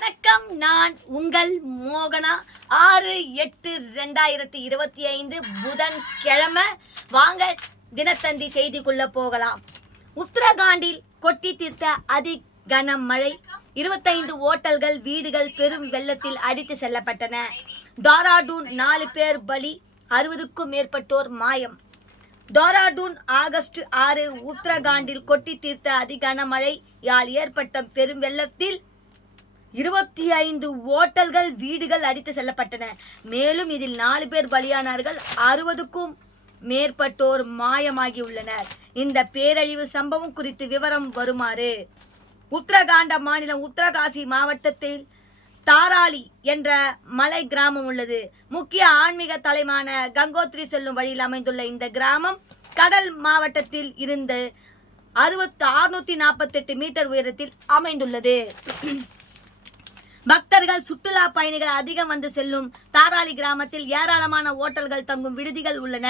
வணக்கம் நான் உங்கள் மோகனா. ஆறு எட்டு ரெண்டாயிரத்தி இருபத்தி ஐந்து புதன் கிழமை வாங்க தினத்தந்தி செய்திக்குள்ள போகலாம். உத்தரகாண்டில் கொட்டி தீர்த்த அதி கனமழை இருபத்தைந்து ஓட்டல்கள் வீடுகள் பெரும் வெள்ளத்தில் அடித்து செல்லப்பட்டன. டாராடூன் நாலு பேர் பலி அறுபதுக்கும் மேற்பட்டோர் மாயம். டோராடூன் ஆகஸ்ட் ஆறு உத்தரகாண்டில் கொட்டி தீர்த்த அதி கனமழையால் ஏற்பட்ட பெரும் வெள்ளத்தில் இருபத்தி ஐந்து ஓட்டல்கள் வீடுகள் அடித்து செல்லப்பட்டன. மேலும் இதில் நாலு பேர் பலியானார்கள். அறுபதுக்கும் மேற்பட்டோர் மாயமாகியுள்ளனர். இந்த பேரழிவு சம்பவம் குறித்து விவரம் வருமாறு உத்தரகாண்ட மாநிலம் உத்தரகாசி மாவட்டத்தில் தாராளி என்ற மலை கிராமம் உள்ளது. முக்கிய ஆன்மீக தலைமான கங்கோத்ரி செல்லும் வழியில் அமைந்துள்ள இந்த கிராமம் கடல் மாவட்டத்தில் இருந்து அறுபத்து அறுநூத்தி நாற்பத்தெட்டு மீட்டர் உயரத்தில் அமைந்துள்ளது. பக்தர்கள் சுற்றுலா பயணிகள் அதிகம் வந்து செல்லும் தாராளி கிராமத்தில் ஏராளமான ஓட்டல்கள் தங்கும் விடுதிகள் உள்ளன.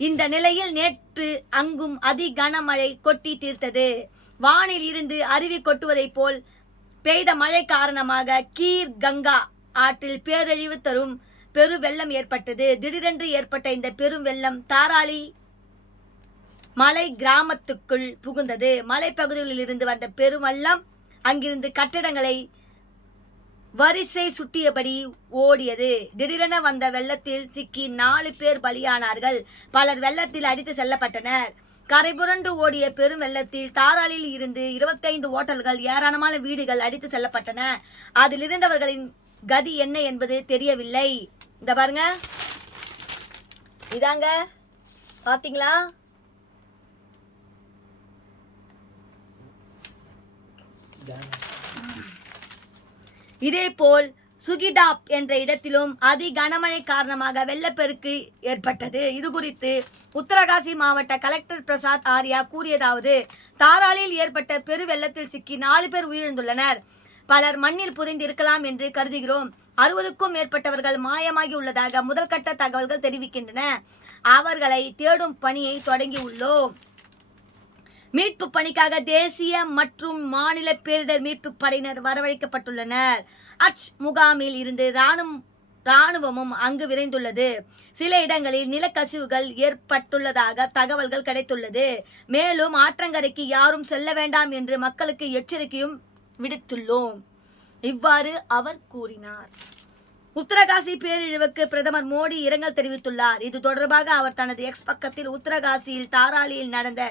இந்த நிலையில் நேற்று அங்கும் அதி கனமழை கொட்டி தீர்த்தது. வானில் இருந்து அருவி கொட்டுவதைப் போல் பெய்த மழை காரணமாக கீர் கங்கா ஆற்றில் பேரழிவு தரும் பெரு வெள்ளம் ஏற்பட்டது. திடீரென்று ஏற்பட்ட இந்த பெரும் வெள்ளம் தாராளி மலை கிராமத்துக்குள் புகுந்தது. மலைப்பகுதிகளில் இருந்து வந்த பெருவெள்ளம் அங்கிருந்து கட்டிடங்களை வரிசை சுட்டியபடி ஓடியது. திடீரென வந்த வெள்ளத்தில் சிக்கி நாலு பேர் பலியானார்கள். பலர் வெள்ளத்தில் அடித்து செல்லப்பட்டனர். கரைபுரண்டு ஓடிய பெரும் வெள்ளத்தில் தாராளில் இருந்து இருபத்தைந்து ஓட்டல்கள் ஏராளமான வீடுகள் அடித்து செல்லப்பட்டன. அதில் இருந்தவர்களின் கதி என்ன என்பது தெரியவில்லை. இந்த பாருங்க. இதாங்க. பாத்தீங்களா? இதேபோல் சுகிடாப் என்ற இடத்திலும் அதி கனமழை காரணமாக வெள்ளப்பெருக்கு ஏற்பட்டது. இது குறித்து உத்தரகாசி மாவட்ட கலெக்டர் பிரசாத் ஆர்யா கூறியதாவது தாராளில் ஏற்பட்ட பெரு வெள்ளத்தில் சிக்கி நாலு பேர் உயிரிழந்துள்ளனர். பலர் மண்ணில் புதைந்து இருக்கலாம் என்று கருதுகிறோம். அறுபதுக்கும் மேற்பட்டவர்கள் மாயமாகி உள்ளதாக முதல்கட்ட தகவல்கள் தெரிவிக்கின்றன. அவர்களை தேடும் பணியை தொடங்கியுள்ளோம். மீட்பு பணிக்காக தேசிய மற்றும் மாநில பேரிடர் மீட்பு படையினர் வரவழைக்கப்பட்டுள்ளனர். அச் முகாமில் இருந்து ராணுவம் ராணுவமும் அங்கு விரைந்துள்ளது. சில இடங்களில் நிலக்கசிவுகள் ஏற்பட்டுள்ளதாக தகவல்கள் கிடைத்துள்ளது. மேலும் ஆற்றங்கரைக்கு யாரும் செல்ல வேண்டாம் என்று மக்களுக்கு எச்சரிக்கையும் விடுத்துள்ளோம். இவ்வாறு அவர் கூறினார். உத்தரகாசி பேரிழிவுக்கு பிரதமர் மோடி இரங்கல் தெரிவித்துள்ளார். இது தொடர்பாக அவர் தனது எக்ஸ் பக்கத்தில் உத்தரகாசியில் தாராளியில் நடந்த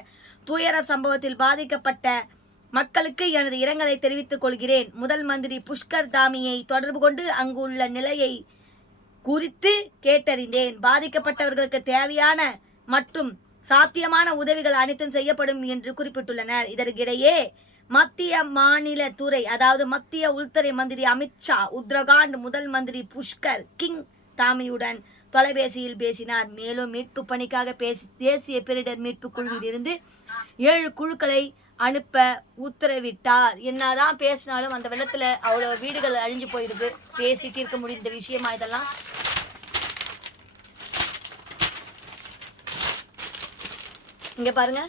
துயர சம்பவத்தில் பாதிக்கப்பட்ட மக்களுக்கு எனது இரங்கலை தெரிவித்துக் கொள்கிறேன். முதல் மந்திரி புஷ்கர் தாமியை தொடர்பு கொண்டு அங்குள்ள நிலையை குறித்து கேட்டறிந்தேன். பாதிக்கப்பட்டவர்களுக்கு தேவையான மற்றும் சாத்தியமான உதவிகள் அனைத்தும் செய்யப்படும் என்று குறிப்பிட்டுள்ளனர். இதற்கிடையே மத்திய மாநில துறை அதாவது மத்திய உள்துறை மந்திரி அமித்ஷா உத்தரகாண்ட் முதல் மந்திரி புஷ்கர் கிங் தாமியுடன் தொலைபேசியில் பேசினார். மேலும் மீட்பு பணிக்காக பேசி தேசிய பேரிடர் மீட்பு குழுவில் இருந்து ஏழு குழுக்களை அனுப்ப உத்தரவிட்டார். என்னதான் பேசினாலும் அந்த வெள்ளத்துல அவ்வளோ வீடுகள் அழிஞ்சு போயிருக்கு பேசி தீர்க்க முடிந்த விஷயமா இதெல்லாம்? இங்க பாருங்க.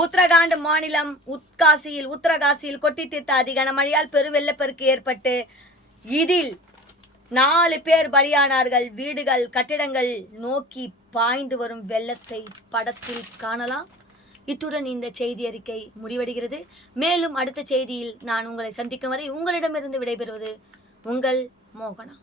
உத்தரகாண்ட் மாநிலம் உத்காசியில் உத்தரகாசியில் கொட்டி தீர்த்த அதி கனமழையால் பெரு வெள்ளப்பெருக்கு ஏற்பட்டு இதில் நாலு பேர் பலியானார்கள். வீடுகள் கட்டிடங்கள் நோக்கி பாய்ந்து வரும் வெள்ளத்தை படத்தில் காணலாம். இத்துடன் இந்த செய்தி அறிக்கை முடிவடைகிறது. மேலும் அடுத்த செய்தியில் நான் உங்களை சந்திக்கும் வரை உங்களிடமிருந்து விடைபெறுவது உங்கள் மோகனா.